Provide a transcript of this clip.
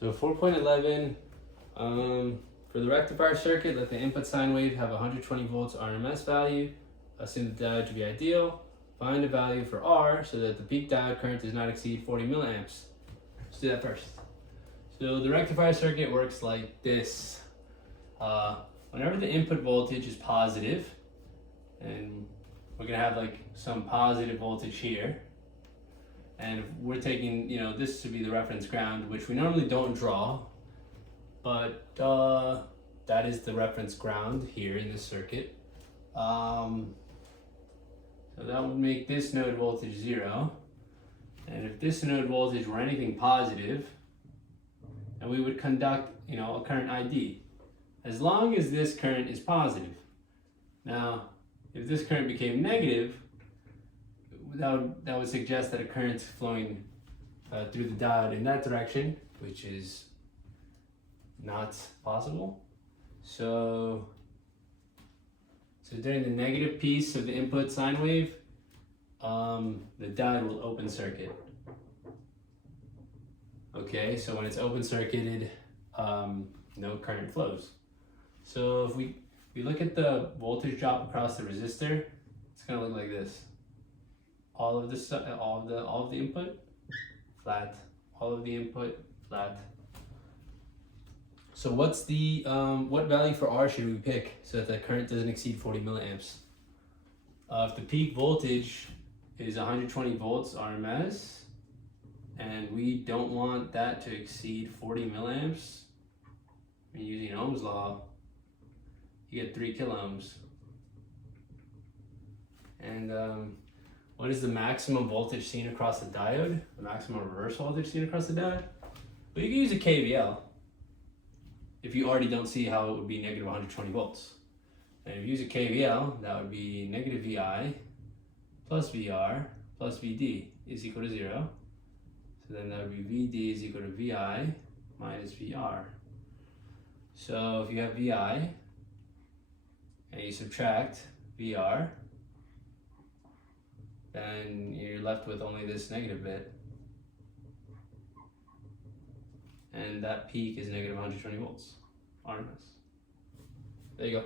So 4.11, for the rectifier circuit, let the input sine wave have 120 volts RMS value. Assume the diode to be ideal. Find a value for R so that the peak diode current does not exceed 40 milliamps. Let's do that first. So the rectifier circuit works like this. Whenever the input voltage is positive, and we're gonna have like some positive voltage here, and we're taking, this to be the reference ground, which we normally don't draw, but that is the reference ground here in this circuit. So that would make this node voltage 0. And if this node voltage were anything positive, and we would conduct, a current ID, as long as this current is positive. Now, if this current became negative, that would suggest that a current's flowing through the diode in that direction, which is not possible. So during the negative piece of the input sine wave, the diode will open circuit. Okay, so when it's open circuited, no current flows. So if we look at the voltage drop across the resistor, it's gonna look like this. All of the input, flat. All of the input, flat. So what's the what value for R should we pick so that the current doesn't exceed 40 milliamps? If the peak voltage is 120 volts RMS, and we don't want that to exceed 40 milliamps, using Ohm's law, you get 3 kiloohms. And what is the maximum voltage seen across the diode? The maximum reverse voltage seen across the diode? Well, you can use a KVL if you already don't see how it would be negative 120 volts. And if you use a KVL, that would be negative VI plus VR plus VD is equal to 0. So then that would be VD is equal to VI minus VR. So if you have VI and you subtract VR, then you're left with only this negative bit. And that peak is negative 120 volts RMS. There you go.